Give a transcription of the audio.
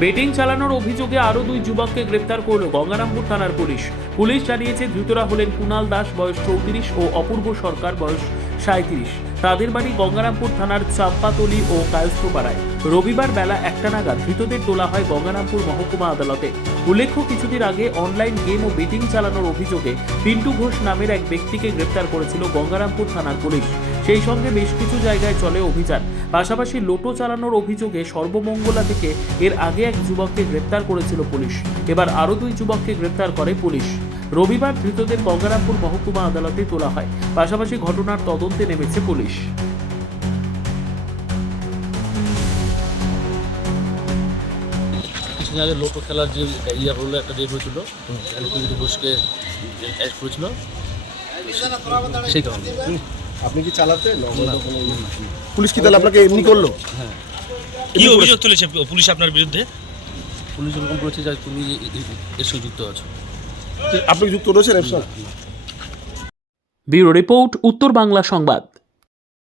Betting চালানোর অভিযোগে আরও 2 যুবককে গ্রেপ্তার করল গঙ্গারামপুর থানার পুলিশ। পুলিশ জানিয়েছে ধৃতরা হলেন কুণাল দাস বয়স 34 ও অপূর্ব সরকার বয়স 37। তাদের বাড়ি গঙ্গারামপুর থানার চাম্পাতলি ও কায়স্থপাড়ায়। রবিবার বেলা 1টা নাগাদ ধৃতদের তোলা হয় গঙ্গারামপুর মহকুমা আদালতে। উল্লেখ্য, কিছুদিন আগে অনলাইন গেম ও বেটিং চালানোর অভিযোগে পিন্টু ঘোষ নামের এক ব্যক্তিকে গ্রেপ্তার করেছিল গঙ্গারামপুর থানার পুলিশ। সেই সঙ্গে বেশ কিছু জায়গায় চলে অভিযান। পাশাপাশি লোটো চালানোর অভিযোগে সর্বমঙ্গলা থেকে এর আগে এক যুবককে গ্রেপ্তার করেছিল পুলিশ। এবার আরও 2 যুবককে গ্রেপ্তার করে পুলিশ। রবিবার ধৃতদের গঙ্গারামপুর মহকুমা আদালতে তোলা হয়। পাশাপাশি ঘটনার তদন্তে নেমেছে পুলিশ। কিছুদিন আগে লোটো খেলার যে ইয়া হলো একটা ডেট হয়েছিল, পিন্টু ঘোষকে অ্যারেস্ট করেছিল সেই কারণে। আপনি কি চালাতেন? পুলিশ কি তাহলে আপনাকে এমনি করলো? হ্যাঁ, কি অভিযোগ তুলেছে পুলিশ আপনার বিরুদ্ধে? পুলিশ এরকম বলেছে যে তুমি এর সঙ্গে যুক্ত আছো। আপনি যুক্ত রয়েছেন এর সঙ্গে? ব্যুরো রিপোর্ট, উত্তর বাংলা সংবাদ।